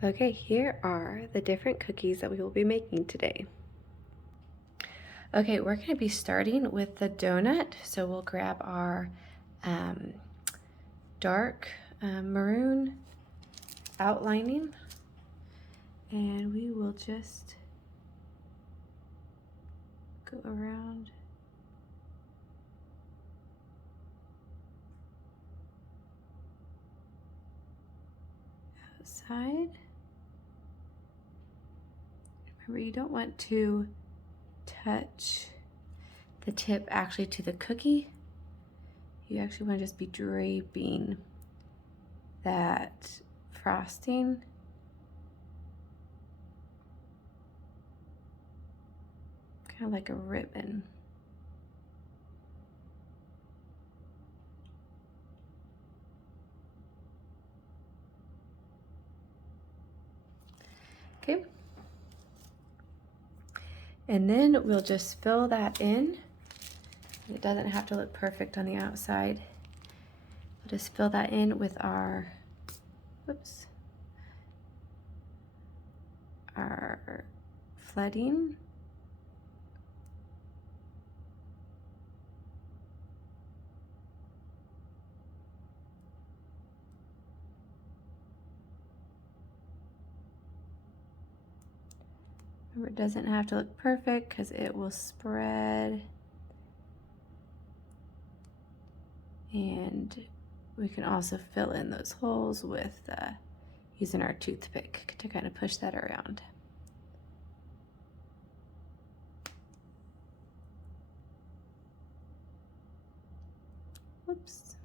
Okay, here are the different cookies that we will be making today. Okay, we're going to be starting with the donut. So we'll grab our dark maroon outlining, and we will just go around outside. Remember, you don't want to touch the tip actually to the cookie. You actually want to just be draping that frosting kind of like a ribbon. Okay. And then we'll just fill that in. It doesn't have to look perfect on the outside. We'll just fill that in with our, our flooding. Remember, it doesn't have to look perfect because it will spread. And we can also fill in those holes with using our toothpick to kind of push that around. Whoops.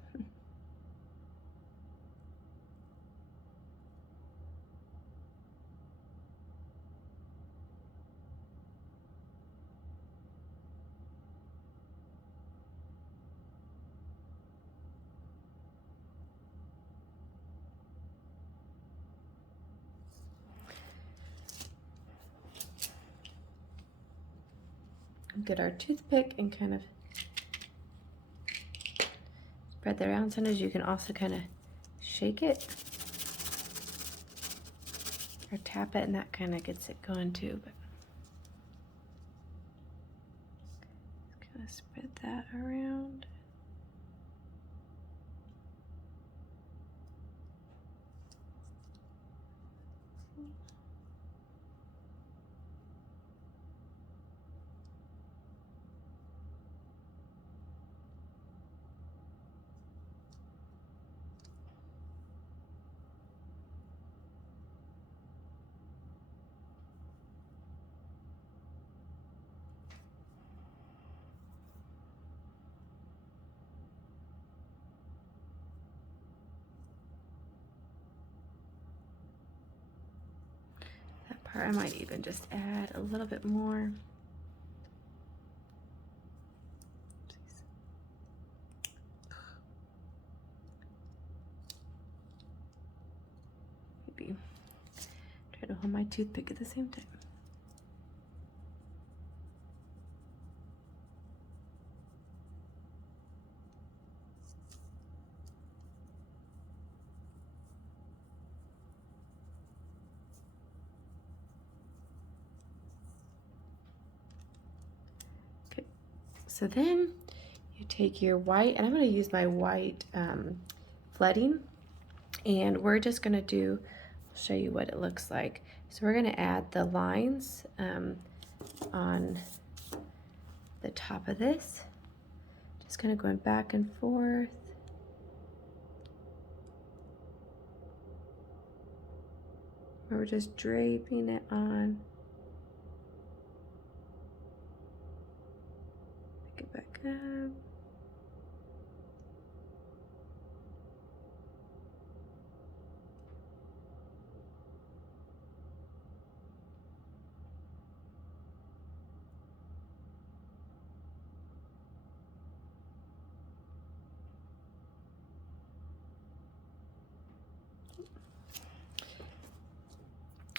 Get our toothpick and kind of spread that around. Sometimes you can also kind of shake it or tap it, and that kind of gets it going too. But just kind of spread that around. I might even just add a little bit more. Maybe try to hold my toothpick at the same time. So then you take your white, and I'm going to use my white flooding, and we're just going to I'll show you what it looks like. So we're going to add the lines on the top of this. Just kind of going back and forth. We're just draping it on. Pick it back up.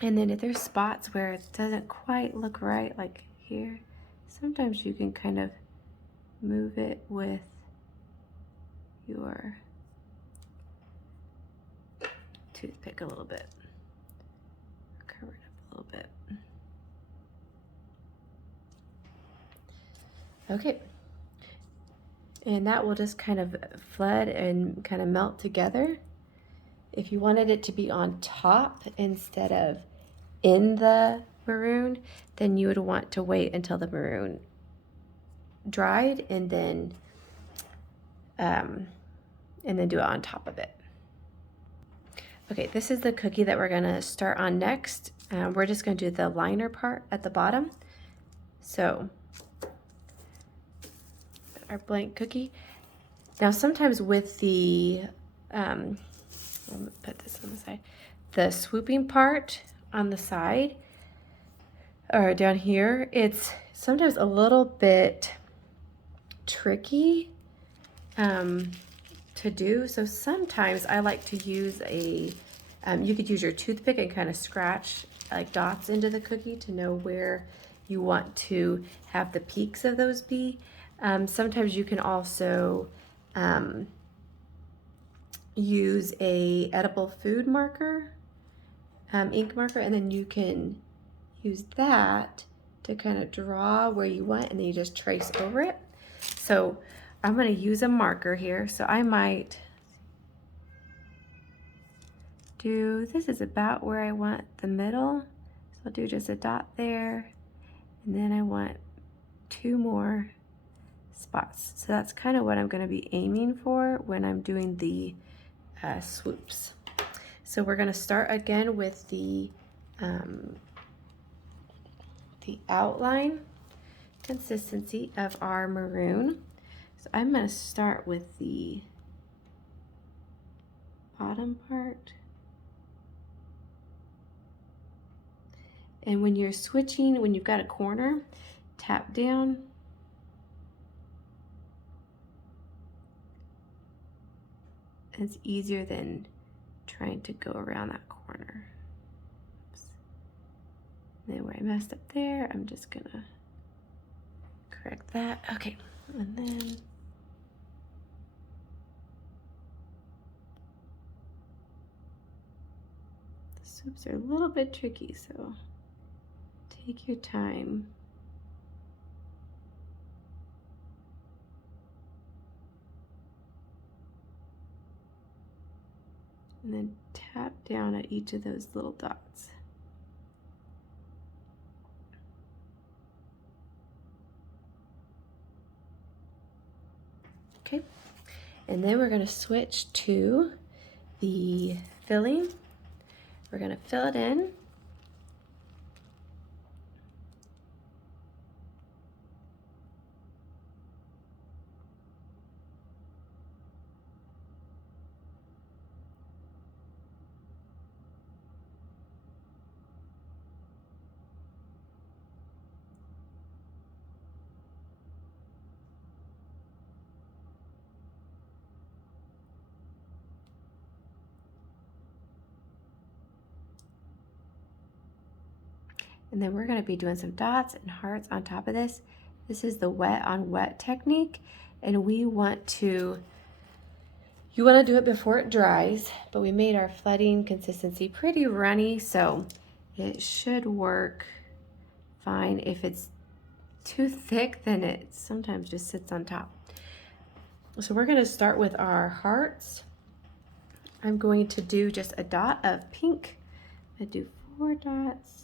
And then if there's spots where it doesn't quite look right, like here, sometimes you can kind of move it with your toothpick a little bit. Okay, and that will just kind of flood and kind of melt together. If you wanted it to be on top instead of in the maroon, then you would want to wait until the maroon dried and then do it on top of it. Okay, this is the cookie that we're gonna start on next. We're just gonna do the liner part at the bottom. So, our blank cookie. Now sometimes with the, I'll put this on the side, the swooping part on the side, or down here, it's sometimes a little bit tricky to do. So sometimes I like to use a, you could use your toothpick and kind of scratch like dots into the cookie to know where you want to have the peaks of those be. Sometimes you can also use a edible food marker, ink marker, and then you can use that to kind of draw where you want, and then you just trace over it. So I'm going to use a marker here. So I might do, this is about where I want the middle. So I'll do just a dot there. And then I want 2 more spots. So that's kind of what I'm going to be aiming for when I'm doing the swoops. So we're going to start again with the outline consistency of our maroon. So I'm going to start with the bottom part. And when you're switching, when you've got a corner, tap down. It's easier than trying to go around that corner. Oops. And then where I messed up there, I'm just gonna correct that. Okay, and then the swoops are a little bit tricky, so take your time. And then tap down at each of those little dots. Okay, and then we're going to switch to the filling. We're going to fill it in. And then we're going to be doing some dots and hearts on top of this. This is the wet on wet technique, and we want to, you want to do it before it dries, but we made our flooding consistency pretty runny, so it should work fine. If it's too thick, then it sometimes just sits on top. So we're going to start with our hearts. I'm going to do just a dot of pink. I do 4 dots.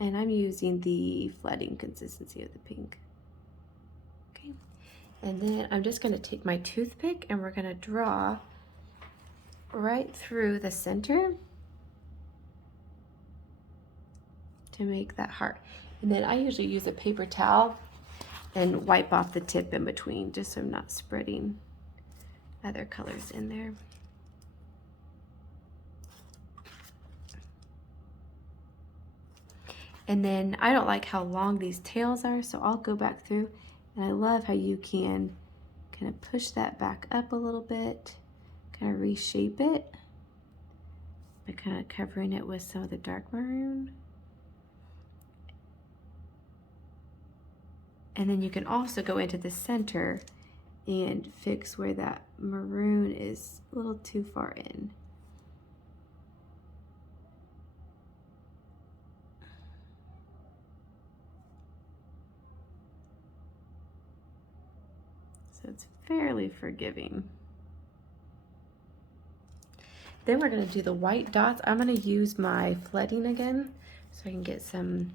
And I'm using the flooding consistency of the pink. Okay, and then I'm just gonna take my toothpick and we're gonna draw right through the center to make that heart. And then I usually use a paper towel and wipe off the tip in between, just so I'm not spreading other colors in there. And then I don't like how long these tails are, so I'll go back through, and I love how you can kind of push that back up a little bit, kind of reshape it by kind of covering it with some of the dark maroon. And then you can also go into the center and fix where that maroon is a little too far in. So it's fairly forgiving. Then we're gonna do the white dots. I'm gonna use my flooding again so I can get some,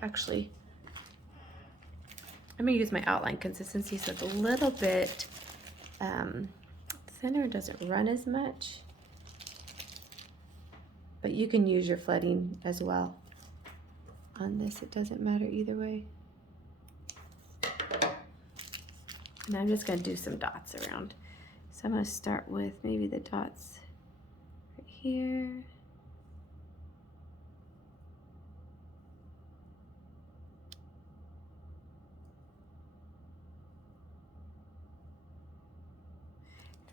actually, I'm gonna use my outline consistency so it's a little bit thinner, doesn't run as much. But you can use your flooding as well on this. It doesn't matter either way. And I'm just gonna do some dots around. So I'm gonna start with maybe the dots right here.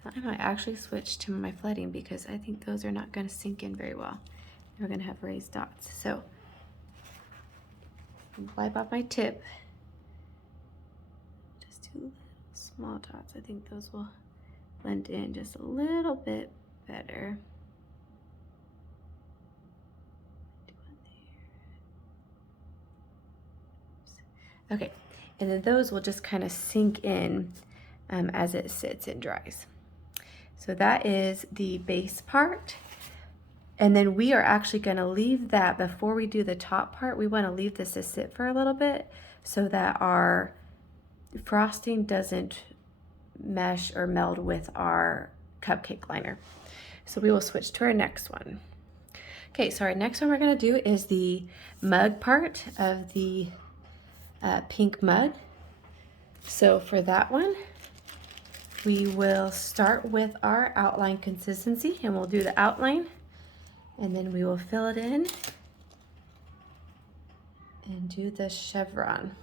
I might actually switch to my flooding because I think those are not gonna sink in very well. We're gonna have raised dots. So wipe off my tip. Just do little small dots. I think those will blend in just a little bit better. Okay, and then those will just kind of sink in as it sits and dries. So that is the base part. And then we are actually gonna leave that before we do the top part. We wanna leave this to sit for a little bit so that our frosting doesn't mesh or meld with our cupcake liner. So we will switch to our next one. Okay, so our next one we're gonna do is the mug part of the pink mug. So for that one, we will start with our outline consistency and we'll do the outline and then we will fill it in and do the chevron.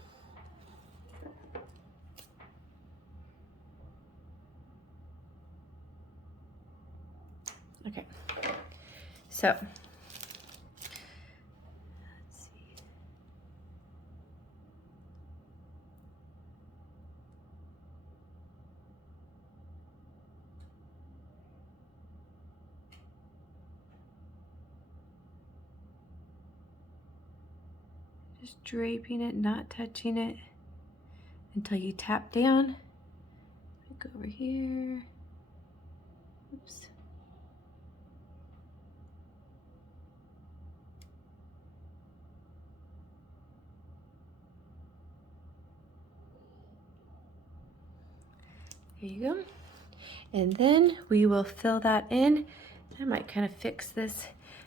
Okay, so let's see. Just draping it, not touching it until you tap down. Go over here. Oops. There you go. And then we will fill that in. I might kind of fix this.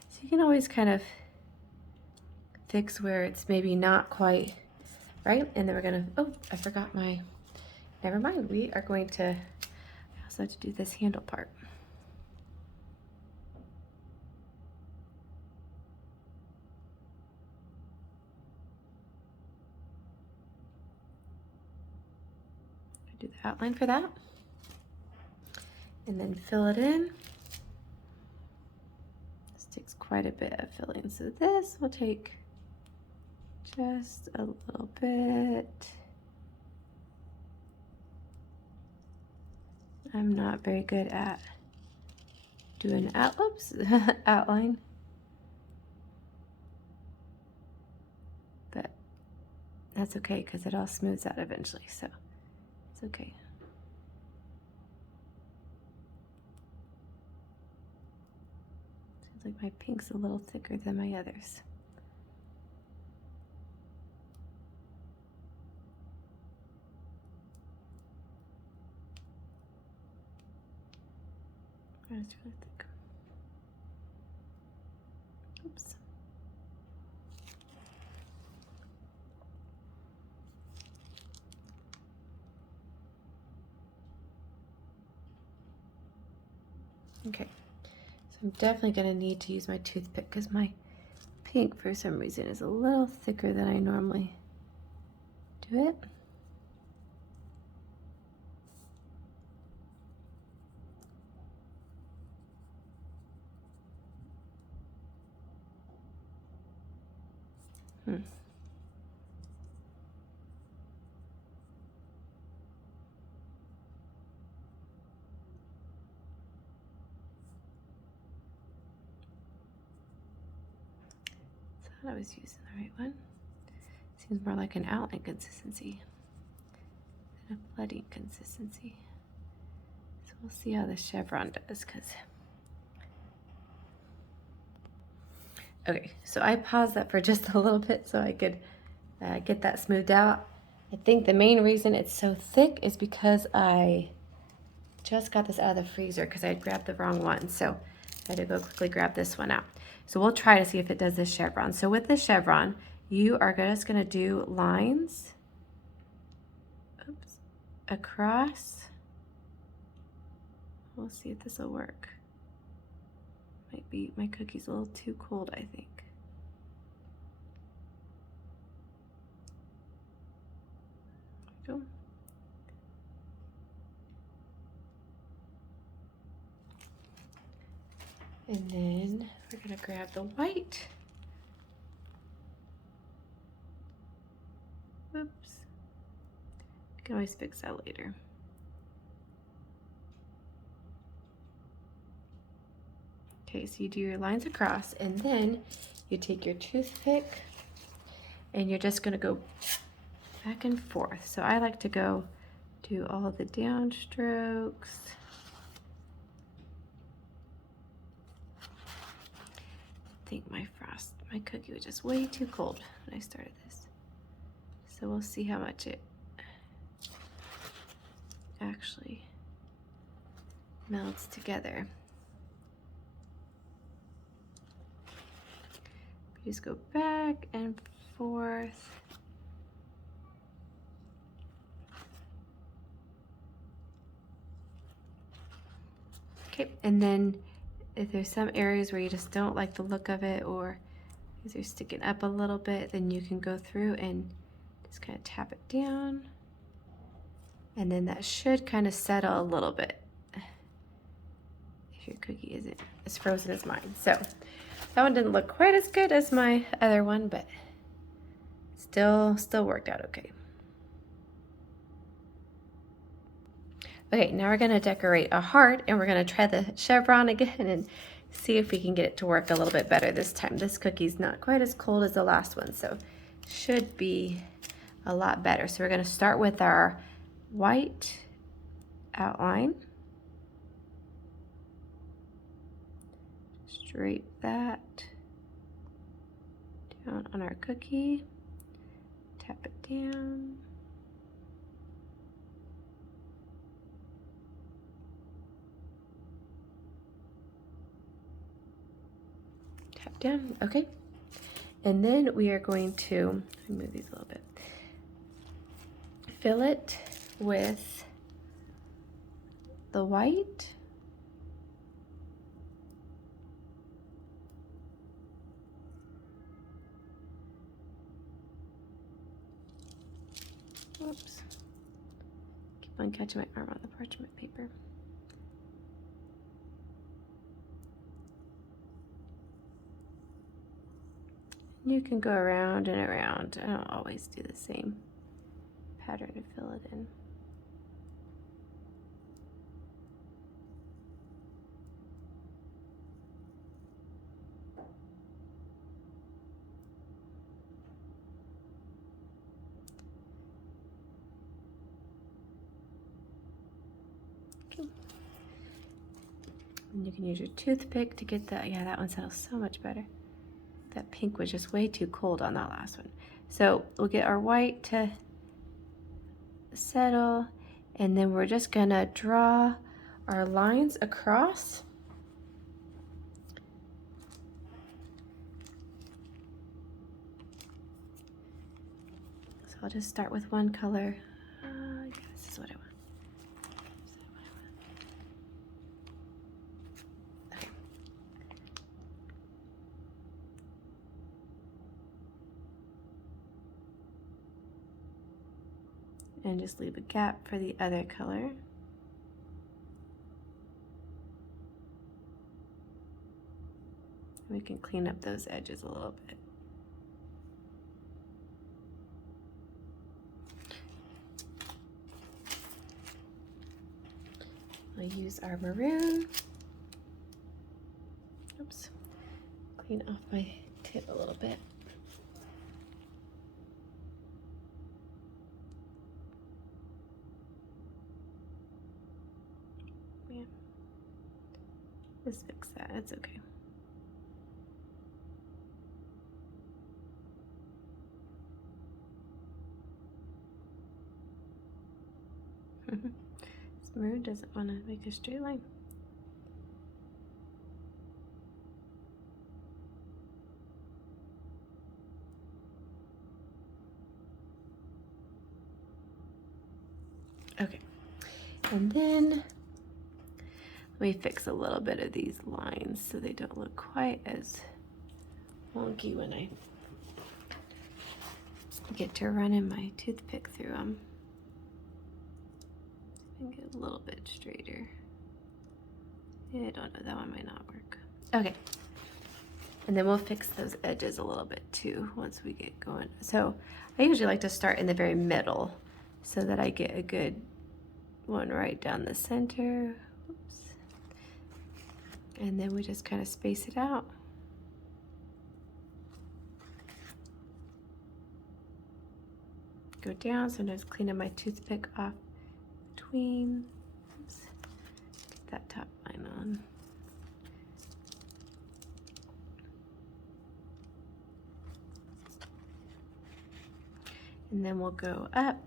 So you can always kind of fix where it's maybe not quite right. And then we're gonna, oh, I forgot my, never mind. We are going to, I also have to do this handle part. Do the outline for that. And then fill it in. This takes quite a bit of filling. So this will take just a little bit. I'm not very good at doing outline, but that's okay because it all smooths out eventually, so it's okay. Seems like my pink's a little thicker than my others. It's really thick. Oops. Okay, so I'm definitely gonna need to use my toothpick because my pink for some reason is a little thicker than I normally do it. I thought I was using the right one. Seems more like an outline consistency. a flooding consistency. So we'll see how the chevron does, okay, so I paused that for just a little bit so I could get that smoothed out. I think the main reason it's so thick is because I just got this out of the freezer because I had grabbed the wrong one. So I had to go quickly grab this one out. So we'll try to see if it does this chevron. So with the chevron, you are just gonna do lines, oops, across. We'll see if this will work. Might be, my cookie's a little too cold, I think. There we go. And then we're gonna grab the white. Oops. I can always fix that later. Okay, so you do your lines across, and then you take your toothpick and you're just gonna go back and forth. So I like to go do all of the downstrokes. I think my cookie was just way too cold when I started this. So we'll see how much it actually melts together. You just go back and forth. Okay, and then if there's some areas where you just don't like the look of it, or if you're sticking up a little bit, then you can go through and just kind of tap it down. And then that should kind of settle a little bit if your cookie isn't as frozen as mine. So that one didn't look quite as good as my other one, but still worked out okay. Okay, now we're gonna decorate a heart, and we're gonna try the chevron again and see if we can get it to work a little bit better this time. This cookie's not quite as cold as the last one, so should be a lot better. So we're gonna start with our white outline. Drape that down on our cookie, tap it down. Tap down, okay. And then we are going to, let me move these a little bit, fill it with the white. Whoops. Keep on catching my arm on the parchment paper. You can go around and around. I don't always do the same pattern to fill it in. Okay. And you can use your toothpick to get that. Yeah, that one settles so much better. That pink was just way too cold on that last one. So we'll get our white to settle, and then we're just gonna draw our lines across. So I'll just start with one color. Yeah, this is what I want. And just leave a gap for the other color. We can clean up those edges a little bit. I'll use our maroon. Oops. Clean off my tip a little bit. Just fix that, it's okay. Smooth doesn't want to make a straight line. Okay, and then let me fix a little bit of these lines so they don't look quite as wonky when I get to running my toothpick through them. And get a little bit straighter. Yeah, I don't know, that one might not work. Okay, and then we'll fix those edges a little bit too once we get going. So I usually like to start in the very middle so that I get a good one right down the center. Oops. And then we just kind of space it out. Go down, sometimes cleaning my toothpick off between. Oops. Get that top line on. And then we'll go up.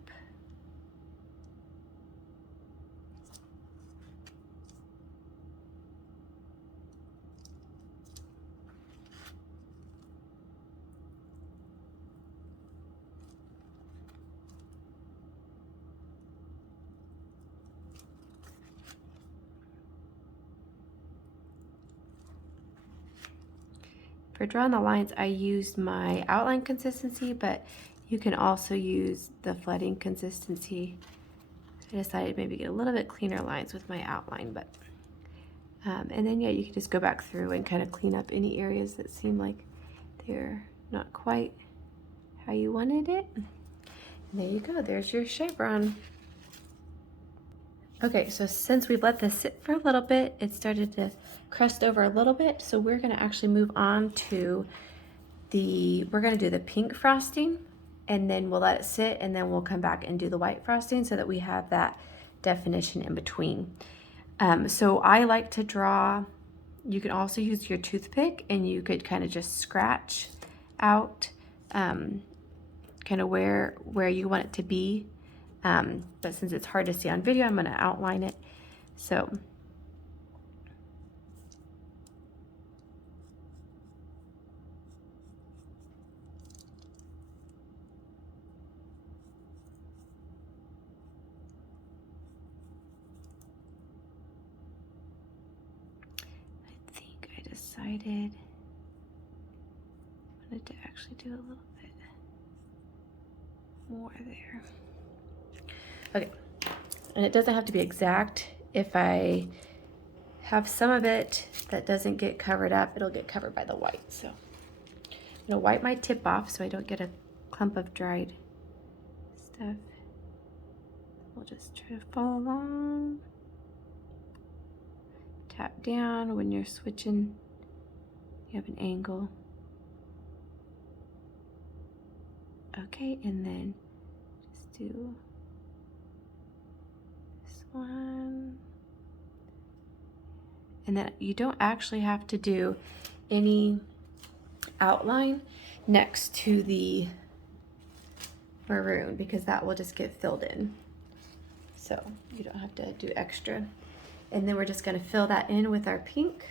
For drawing the lines, I used my outline consistency, but you can also use the flooding consistency. I decided maybe get a little bit cleaner lines with my outline, but and then yeah, you can just go back through and kind of clean up any areas that seem like they're not quite how you wanted it. And there you go, there's your chevron. Okay, so since we've let this sit for a little bit, it started to crust over a little bit, so we're gonna actually move on to we're gonna do the pink frosting, and then we'll let it sit, and then we'll come back and do the white frosting so that we have that definition in between. So I like to draw, you can also use your toothpick, and you could kind of just scratch out kind of where you want it to be. But since it's hard to see on video, I'm going to outline it. So I think I decided I wanted to actually do a little bit more there. Okay, and it doesn't have to be exact. If I have some of it that doesn't get covered up, it'll get covered by the white. So I'm gonna wipe my tip off so I don't get a clump of dried stuff. We'll just try to follow along. Tap down when you're switching, you have an angle. Okay, and then just do this one. And then you don't actually have to do any outline next to the maroon because that will just get filled in. So you don't have to do extra. And then we're just gonna fill that in with our pink.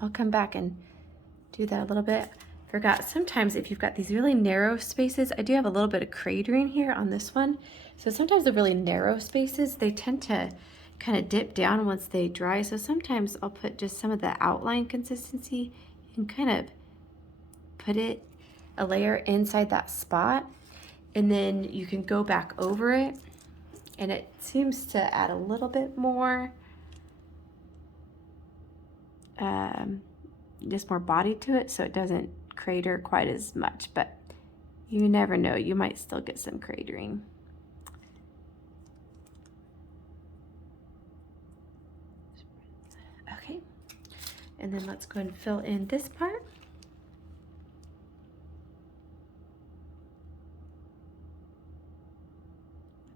I'll come back and do that a little bit. Forgot, sometimes if you've got these really narrow spaces, I do have a little bit of cratering here on this one. So sometimes the really narrow spaces, they tend to kind of dip down once they dry. So sometimes I'll put just some of the outline consistency and kind of put it a layer inside that spot. And then you can go back over it and it seems to add a little bit more just more body to it, so it doesn't crater quite as much, but you never know, you might still get some cratering. Okay, and then let's go ahead and fill in this part.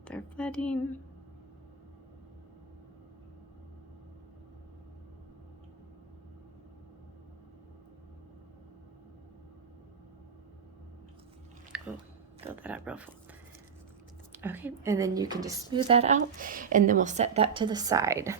With our flooding. Oh, fill that up real full. Okay, and then you can just smooth that out, and then we'll set that to the side.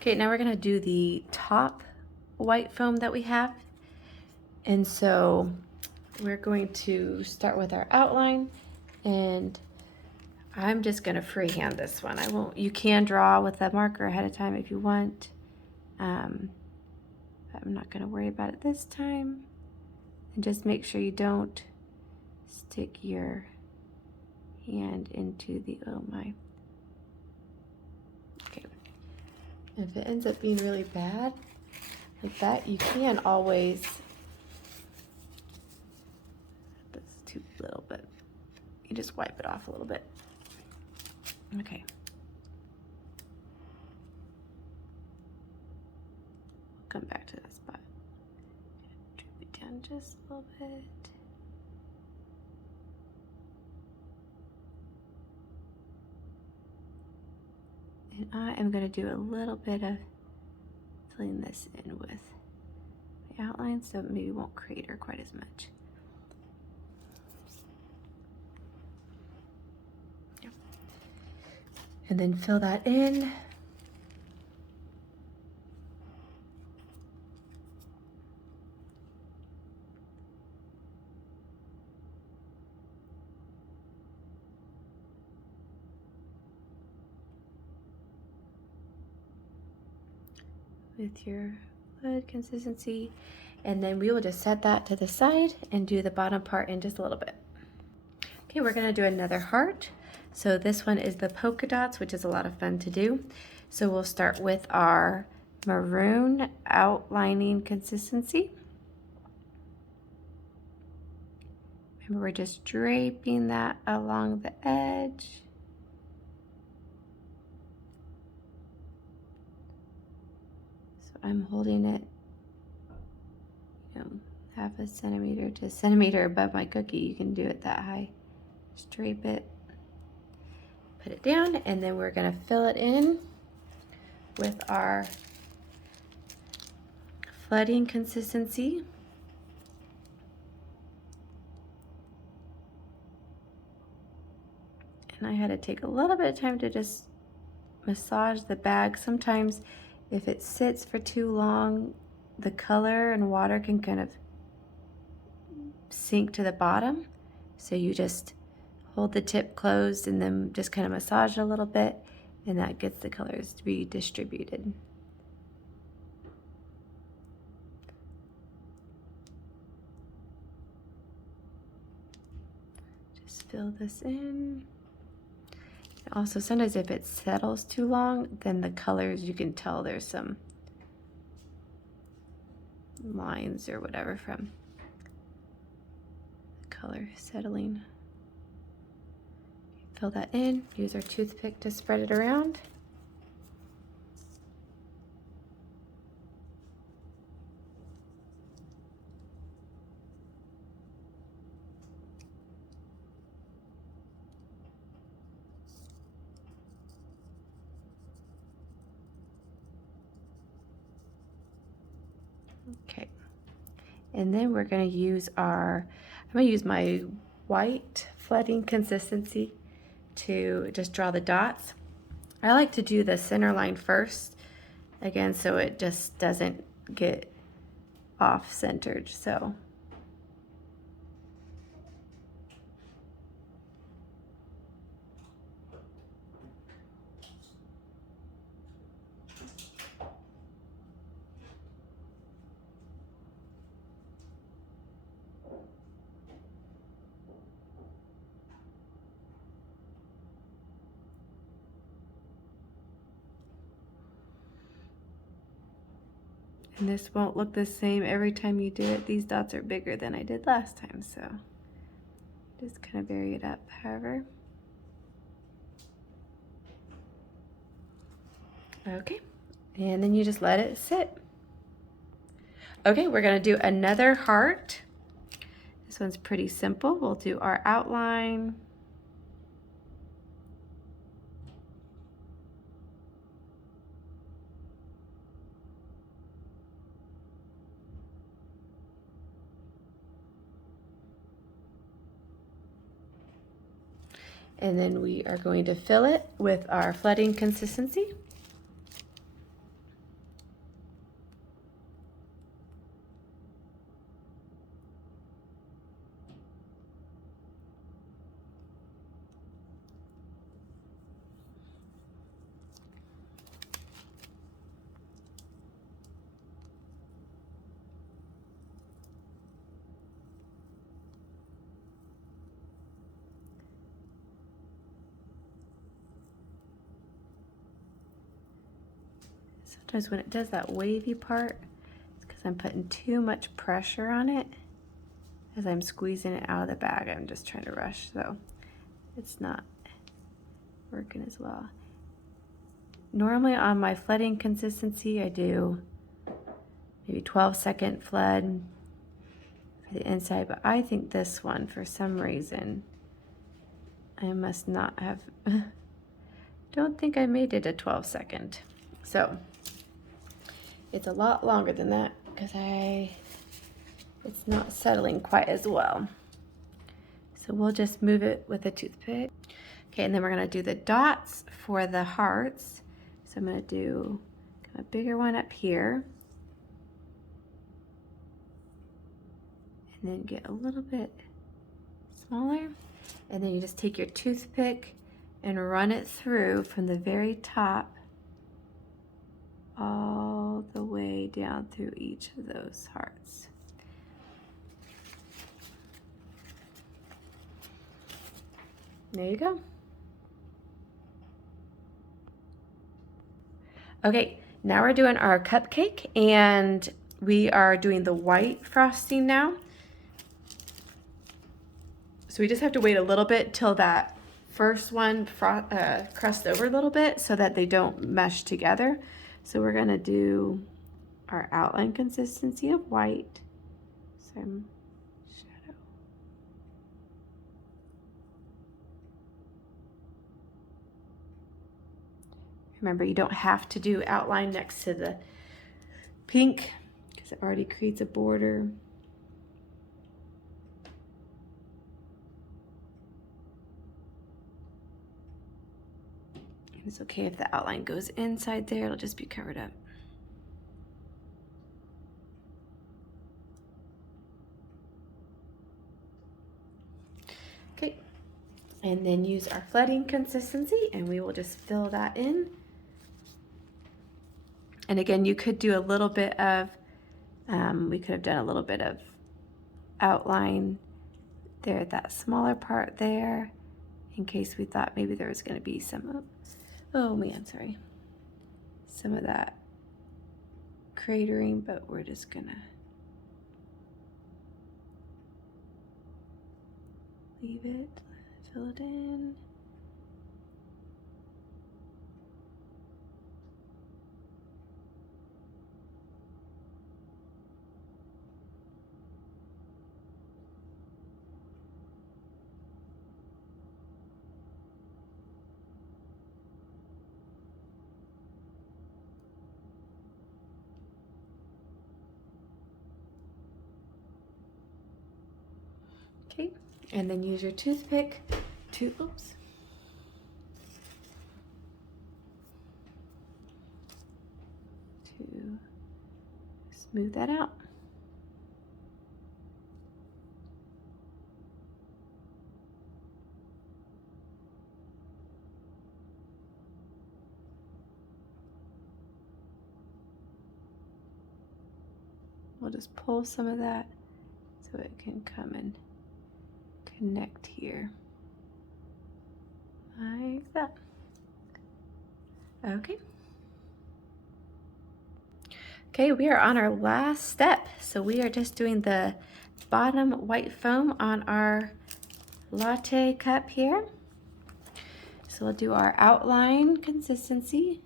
Okay, now we're gonna do the top white foam that we have. And so we're going to start with our outline, and I'm just gonna freehand this one. You can draw with a marker ahead of time if you want. I'm not gonna worry about it this time. And just make sure you don't stick your hand into the, oh my. Okay, if it ends up being really bad like that, you can always, that's too little, but you just wipe it off a little bit. Okay. Come back to that spot. Drip it down just a little bit. And I am going to do a little bit of filling this in with the outline so maybe it won't crater quite as much. Yep. And then fill that in. With your wood consistency, and then we will just set that to the side and do the bottom part in just a little bit. Okay, we're gonna do another heart. So this one is the polka dots, which is a lot of fun to do. So we'll start with our maroon outlining consistency. Remember, we're just draping that along the edge. I'm holding it, half a centimeter to a centimeter above my cookie. You can do it that high. Just drape it, put it down, and then we're gonna fill it in with our flooding consistency. And I had to take a little bit of time to just massage the bag. Sometimes if it sits for too long, the color and water can kind of sink to the bottom. So you just hold the tip closed and then just kind of massage it a little bit, and that gets the colors to be distributed. Just fill this in. Also, sometimes if it settles too long, then the colors, you can tell there's some lines or whatever from the color settling. Fill that in, use our toothpick to spread it around. Okay, and then we're going to use I'm going to use my white flooding consistency to just draw the dots. I like to do the center line first, again, so it just doesn't get off-centered. So And this won't look the same every time you do it. These dots are bigger than I did last time, so just kind of vary it up, however. Okay, and then you just let it sit. Okay, we're gonna do another heart. This one's pretty simple. We'll do our outline. And then we are going to fill it with our flooding consistency. Sometimes when it does that wavy part, it's because I'm putting too much pressure on it as I'm squeezing it out of the bag. I'm just trying to rush, so it's not working as well. Normally on my flooding consistency, I do maybe 12-second flood for the inside, but I think this one, for some reason, I must not have, don't think I made it a 12-second. So it's a lot longer than that because it's not settling quite as well. So we'll just move it with a toothpick. Okay, and then we're gonna do the dots for the hearts. So I'm gonna do a bigger one up here. And then get a little bit smaller. And then you just take your toothpick and run it through from the very top all the way down through each of those hearts. There you go. Okay, now we're doing our cupcake, and we are doing the white frosting now. So we just have to wait a little bit till that first one crust over a little bit so that they don't mesh together. So we're gonna do our outline consistency of white, some shadow. Remember, you don't have to do outline next to the pink because it already creates a border. And it's okay if the outline goes inside there, it'll just be covered up. Okay, and then use our flooding consistency and we will just fill that in. And again, you could do a little bit of, we could have done a little bit of outline there, that smaller part there, in case we thought maybe there was gonna be some, oh man, sorry, some of that cratering, but we're just gonna leave it, fill it in. Okay, and then use your toothpick to, oops. To smooth that out. We'll just pull some of that so it can come and connect here, like that. Okay. Okay, Okay, we are on our last step. So we are just doing the bottom white foam on our latte cup here. So we'll do our outline consistency.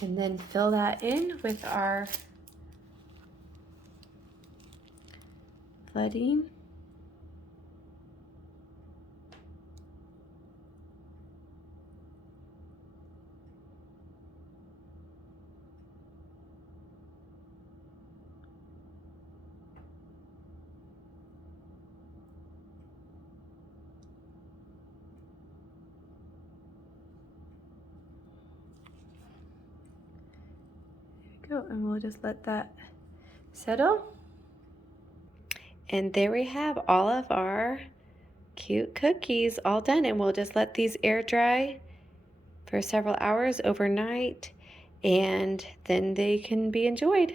And then fill that in with our flooding. There we go, and we'll just let that settle. And there we have all of our cute cookies all done, and we'll just let these air dry for several hours overnight, and then they can be enjoyed.